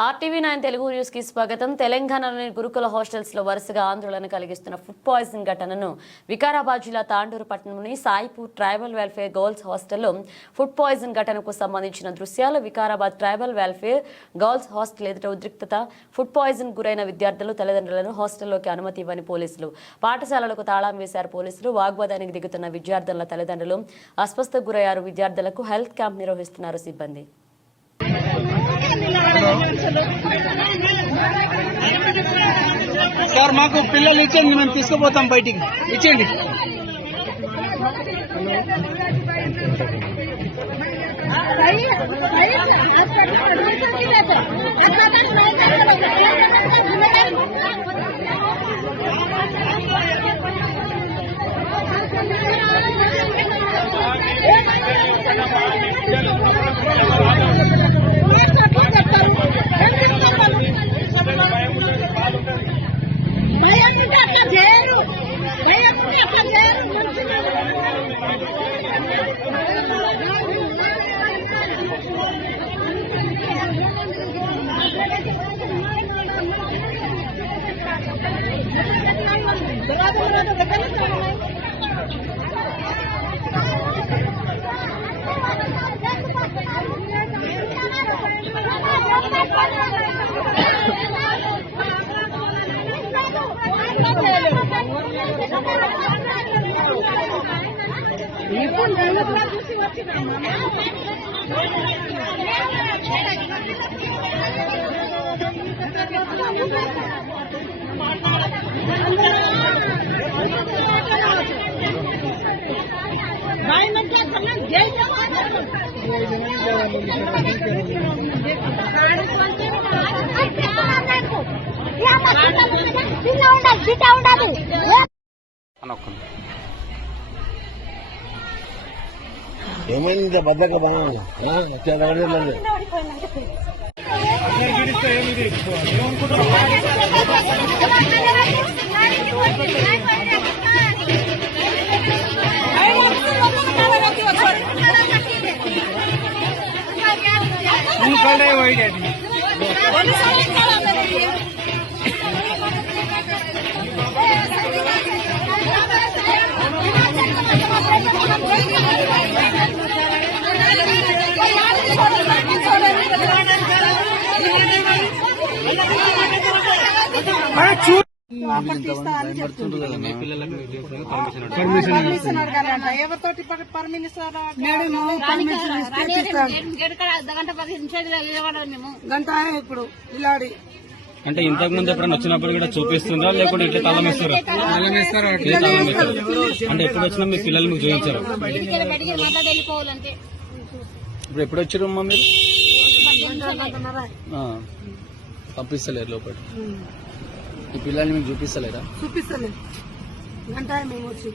RTV9 Telugu news కి స్వాగతం. తెలంగాణలోని గురుకుల హాస్టల్స్ లో వరుసగా ఆందోళన కలిగిస్తున్న ఫుడ్ పాయిజన్ ఘటనను వికారాబాద్ జిల్లా తాండూరు పట్టణంలోని సాయిపూర్ ట్రైబల్ వెల్ఫేర్ గర్ల్స్ హాస్టల్లో ఫుడ్ పాయిజన్ ఘటనకు సంబంధించిన దృశ్యాలు. Vikarabad tribal welfare girls hostel ఎదుట ఉద్రిక్తత. ఫుడ్ పాయిజన్ గురైన విద్యార్థులు తల్లిదండ్రులను హాస్టల్లోకి అనుమతి ఇవ్వని పోలీసులు. పాఠశాలలకు తాళం వేశారు పోలీసులు. వాగ్వాదానికి దిగుతున్న విద్యార్థుల తల్లిదండ్రులు. అస్వస్థకు గురయ్యారు విద్యార్థులకు హెల్త్ క్యాంప్ నిర్వహిస్తున్నారు సిబ్బంది. సార్ మాకు పిల్లలు ఇచ్చండి, మేము తీసుకుపోతాం బయటికి. ఇచ్చేయండి. ఏమైంది బద్దక ఎవరితోటి పర్మిషన్ గంట ఇప్పుడు ఇలాడి అంటే ఇంతకు ముందు ఎప్పుడైనా వచ్చినప్పుడు కూడా చూపిస్తుందా, లేకుంటే ఇట్లా తాళం వేస్తారా? అంటే ఎప్పుడు వచ్చినా మీ పిల్లలు మీకు చూపించారు? ఇప్పుడు ఎప్పుడు వచ్చారు అమ్మా మీరు? పంపిస్తలేరు లోపల. ఈ పిల్లల్ని మీకు చూపిస్తలేరా? చూపిస్తలేదు. గంట మేము వచ్చి